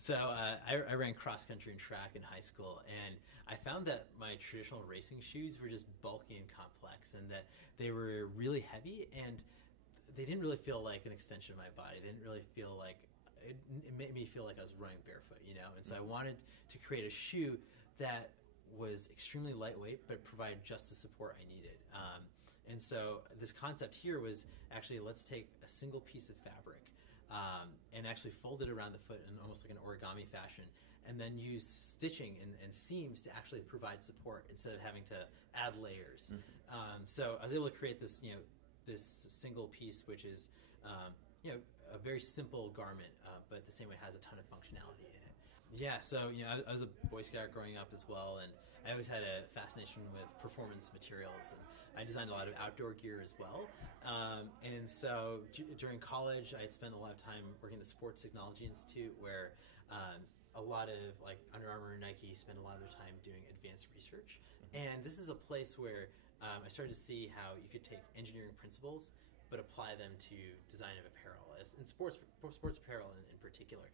So I ran cross country and track in high school, and I found that my traditional racing shoes were just bulky and complex, and that they were really heavy, and they didn't really feel like an extension of my body. They didn't really feel like it made me feel like I was running barefoot, you know. And so I wanted to create a shoe that was extremely lightweight but provided just the support I needed. And so this concept here was actually, let's take a single piece of fabric and actually fold it around the foot in almost like an origami fashion, and then use stitching and seams to actually provide support instead of having to add layers. So I was able to create this, this single piece, which is a very simple garment, but at the same way has a ton of functionality in it. Yeah, so I was a Boy Scout growing up as well, and I always had a fascination with performance materials, and I designed a lot of outdoor gear as well. And so during college, I had spent a lot of time working at the Sports Technology Institute, where a lot of like Under Armour and Nike spend a lot of their time doing advanced research. And this is a place where I started to see how you could take engineering principles but apply them to design of apparel, and sports apparel in particular.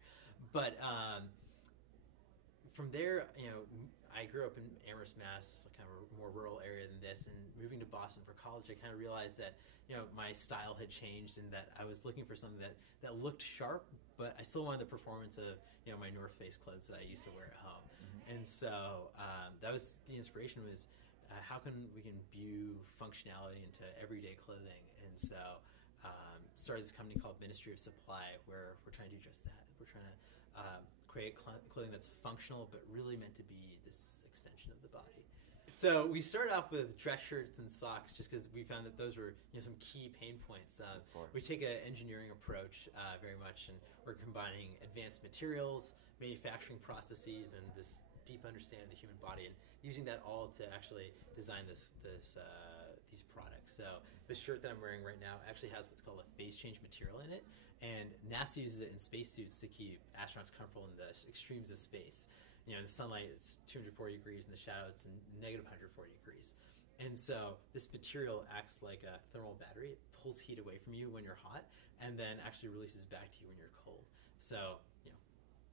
But from there, I grew up in Amherst, Mass, kind of a more rural area than this, and moving to Boston for college, I kind of realized that my style had changed, and that I was looking for something that looked sharp, but I still wanted the performance of my North Face clothes that I used to wear at home. And so that was the inspiration, was how can we imbue functionality into everyday clothing. And so started this company called Ministry of Supply, where we're trying to do just that. We're trying to create clothing that's functional but really meant to be this extension of the body. So we started off with dress shirts and socks just because we found that those were some key pain points. We take an engineering approach very much, and we're combining advanced materials, manufacturing processes, and this deep understanding of the human body, and using that all to actually design these products. So this shirt that I'm wearing right now actually has what's called a phase change material in it, and NASA uses it in spacesuits to keep astronauts comfortable in the extremes of space. In the sunlight it's 240 degrees, in the shadow it's negative 140 degrees. And so this material acts like a thermal battery. It pulls heat away from you when you're hot, and then actually releases back to you when you're cold. So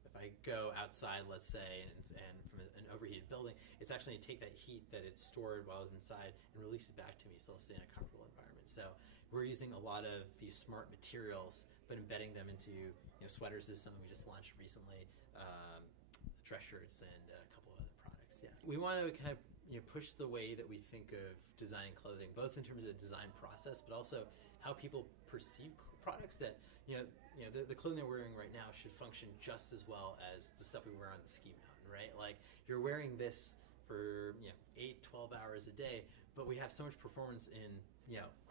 if I go outside, let's say, and from an overheated building, it's actually going to take that heat that it stored while I was inside and release it back to me, so I'll stay in a comfortable environment. So we're using a lot of these smart materials, but embedding them into sweaters is something we just launched recently, dress shirts, and a couple of other products. Yeah, we want to kind of push the way that we think of designing clothing, both in terms of the design process, but also how people perceive products. That the clothing that we're wearing right now should function just as well as the stuff we wear on the ski mountain, right? Like, you're wearing this for 8-12 hours a day, but we have so much performance in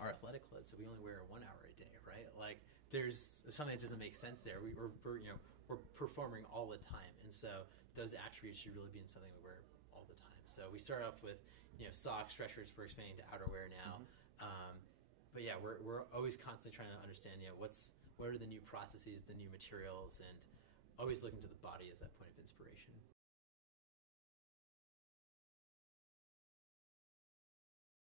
our athletic clothes, so we only wear 1 hour a day, right? Like, there's something that doesn't make sense there. We're performing all the time, and so those attributes should really be in something we wear all the time. So we start off with socks, dress shirts. We're expanding to outerwear now. But yeah, we're always constantly trying to understand what are the new processes, the new materials, and always looking to the body as that point of inspiration.